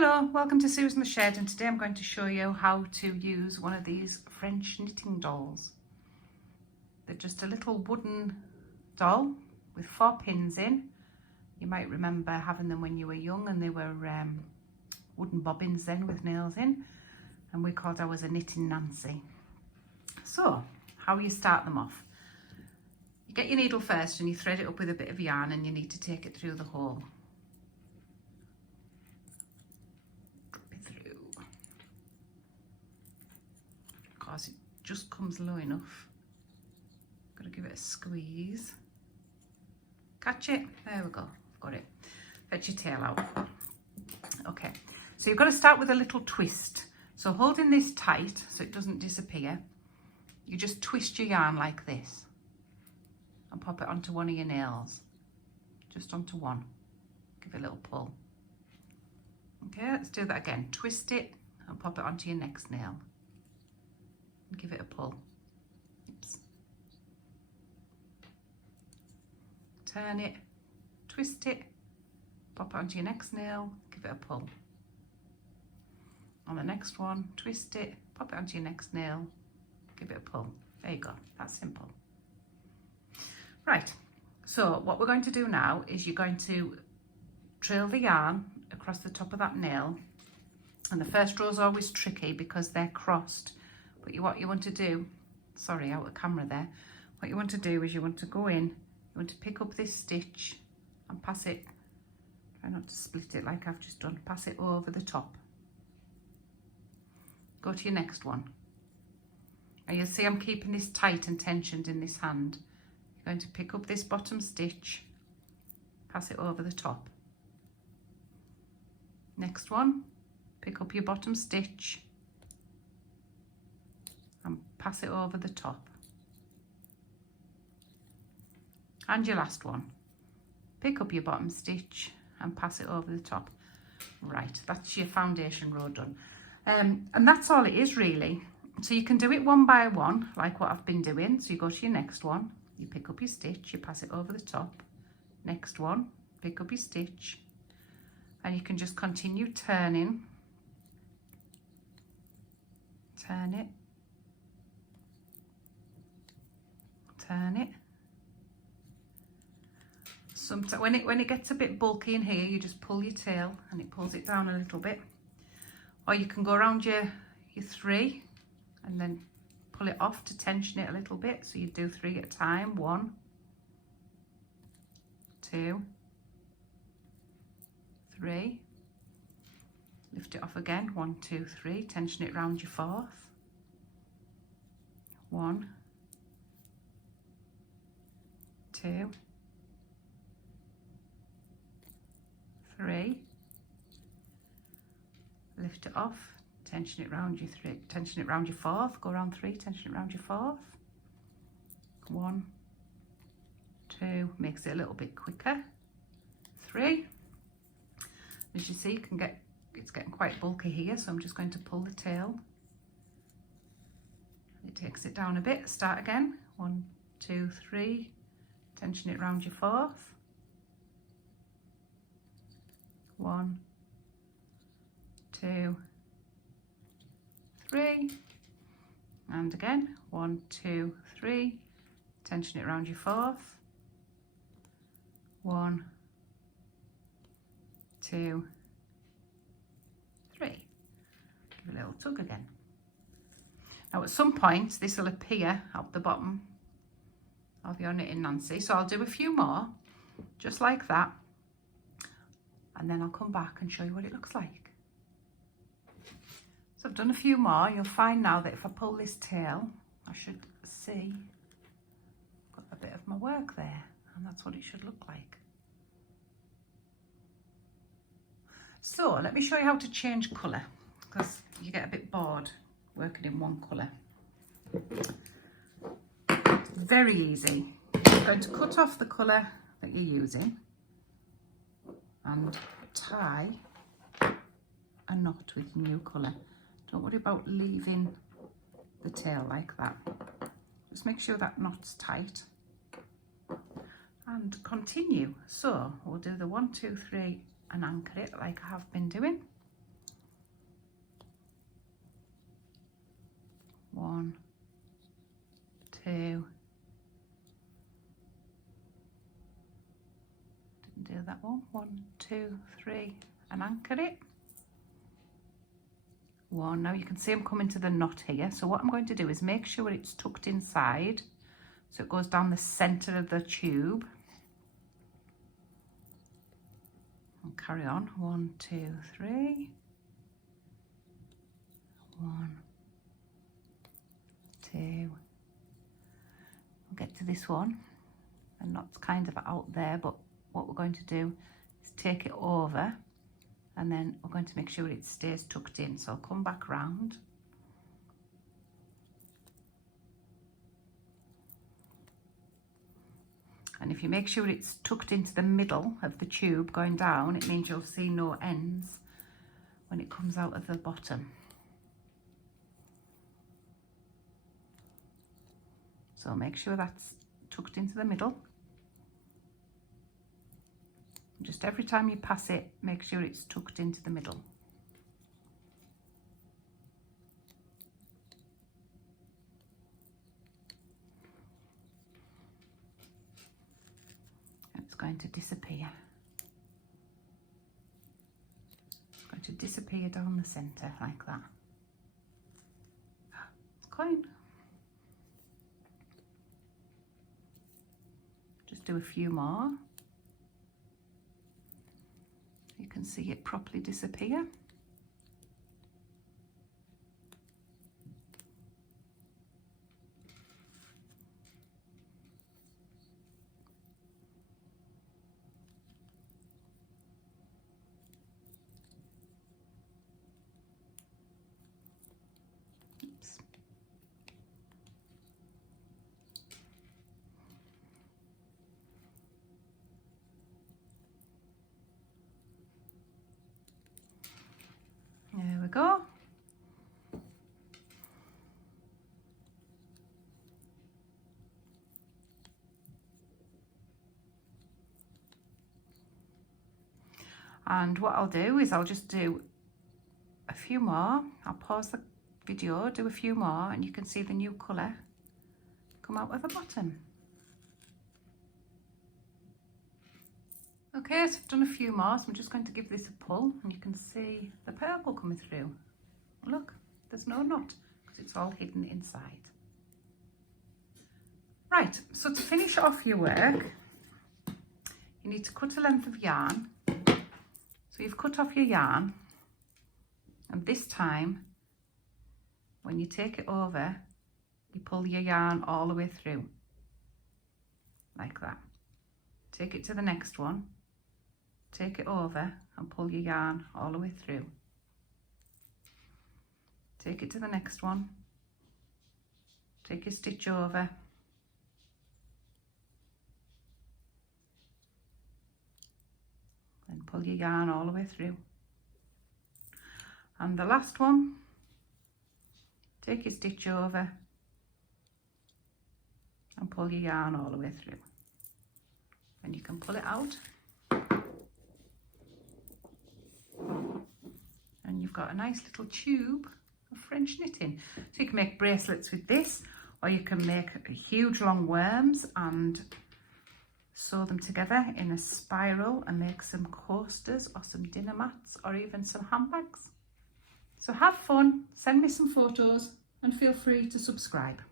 Hello, welcome to Sue's in the Shed, and today I'm going to show you how to use one of these French knitting dolls. They're just a little wooden doll with 4 pins in. You might remember having them when you were young, and they were wooden bobbins then with nails in, and we called ours a knitting Nancy. So, how you start them off. You get your needle first and you thread it up with a bit of yarn, and you need to take it through the hole. It just comes low enough. Got to give it a squeeze. Catch it. There we go. Got it. Fetch your tail out. Okay. So you've got to start with a little twist. So holding this tight so it doesn't disappear, you just twist your yarn like this and pop it onto one of your nails. Just onto one. Give it a little pull. Okay, let's do that again. Twist it and pop it onto your next nail. And give it a pull. Oops. Turn it, twist it, pop it onto your next nail, give it a pull. On the next one, twist it, pop it onto your next nail, give it a pull. There you go, that's simple. Right, so what we're going to do now is you're going to trail the yarn across the top of that nail, and the first row is always tricky because they're crossed. But what you want to do, sorry, out of camera there, what you want to do is you want to go in, you want to pick up this stitch and pass it, try not to split it like I've just done, pass it over the top. Go to your next one. And you'll see I'm keeping this tight and tensioned in this hand. You're going to pick up this bottom stitch, pass it over the top. Next one, pick up your bottom stitch, and pass it over the top. And your last one, pick up your bottom stitch and pass it over the top. Right, that's your foundation row done. And that's all it is really. So you can do it one by one like what I've been doing. So you go to your next one, you pick up your stitch, you pass it over the top. Next one, pick up your stitch, and you can just continue turning. Turn it. Turn it. Sometimes when it gets a bit bulky in here, you just pull your tail and it pulls it down a little bit. Or you can go around your 3 and then pull it off to tension it a little bit. So you do 3 at a time. 1, 2, 3. Lift it off again. 1, 2, 3. Tension it round your 4th. 1, 2, 3. Lift it off, tension it round your 3, tension it round your 4th, go around 3, tension it round your 4th. 1, 2, makes it a little bit quicker. 3. As you see, you can get, it's getting quite bulky here, so I'm just going to pull the tail. It takes it down a bit. Start again. 1, 2, 3. Tension it round your 4th. 1, 2, 3. And again. 1, 2, 3. Tension it round your 4th. 1, 2, 3. Give it a little tug again. Now at some point this will appear up the bottom of your knitting Nancy, so I'll do a few more just like that, and then I'll come back and show you what it looks like. So I've done a few more. You'll find now that if I pull this tail, I should see got a bit of my work there, and that's what it should look like. So let me show you how to change colour, because you get a bit bored working in one colour. Very easy. You're going to cut off the colour that you're using and tie a knot with new colour. Don't worry about leaving the tail like that. Just make sure that knot's tight and continue. So we'll do the 1, 2, 3 and anchor it like I have been doing. that one. 1, 2, 3, and anchor it. 1. Now you can see I'm coming to the knot here. So what I'm going to do is make sure it's tucked inside. So it goes down the center of the tube. And carry on. 1, 2, 3. 1, 2. We'll get to this one. The knot's kind of out there, but what we're going to do is take it over, and then we're going to make sure it stays tucked in. So I'll come back round. And if you make sure it's tucked into the middle of the tube going down, it means you'll see no ends when it comes out of the bottom. So make sure that's tucked into the middle. Just every time you pass it, make sure it's tucked into the middle. And it's going to disappear. It's going to disappear down the centre like that. It's going. Just do a few more. You can see it properly disappear. Oops. There we go. And what I'll do is I'll just do a few more. I'll pause the video, do a few more, and you can see the new colour come out of the bottom. Okay, so I've done a few more, so I'm just going to give this a pull, and you can see the purple coming through. Look, there's no knot because it's all hidden inside. Right, so to finish off your work, you need to cut a length of yarn. So you've cut off your yarn, and this time, when you take it over, you pull your yarn all the way through, like that. Take it to the next one. Take it over and pull your yarn all the way through. Take it to the next one. Take your stitch over. Then pull your yarn all the way through. And the last one, take your stitch over and pull your yarn all the way through. And you can pull it out. And you've got a nice little tube of French knitting. So you can make bracelets with this, or you can make huge long worms and sew them together in a spiral and make some coasters or some dinner mats or even some handbags. So have fun, send me some photos, and feel free to subscribe.